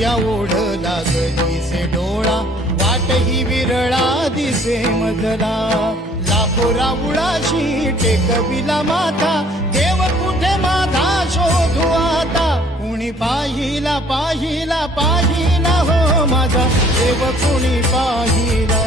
या ओढ लागली से डोळा, वाट ही विरळा दिसे मजला. लाखो राऊळाशी टेकविला माथा, देव कुठे माझा शोधू आता. कुणी पाहिला पाहिला पाहिला हो माझा देव, कुणी पाहिला.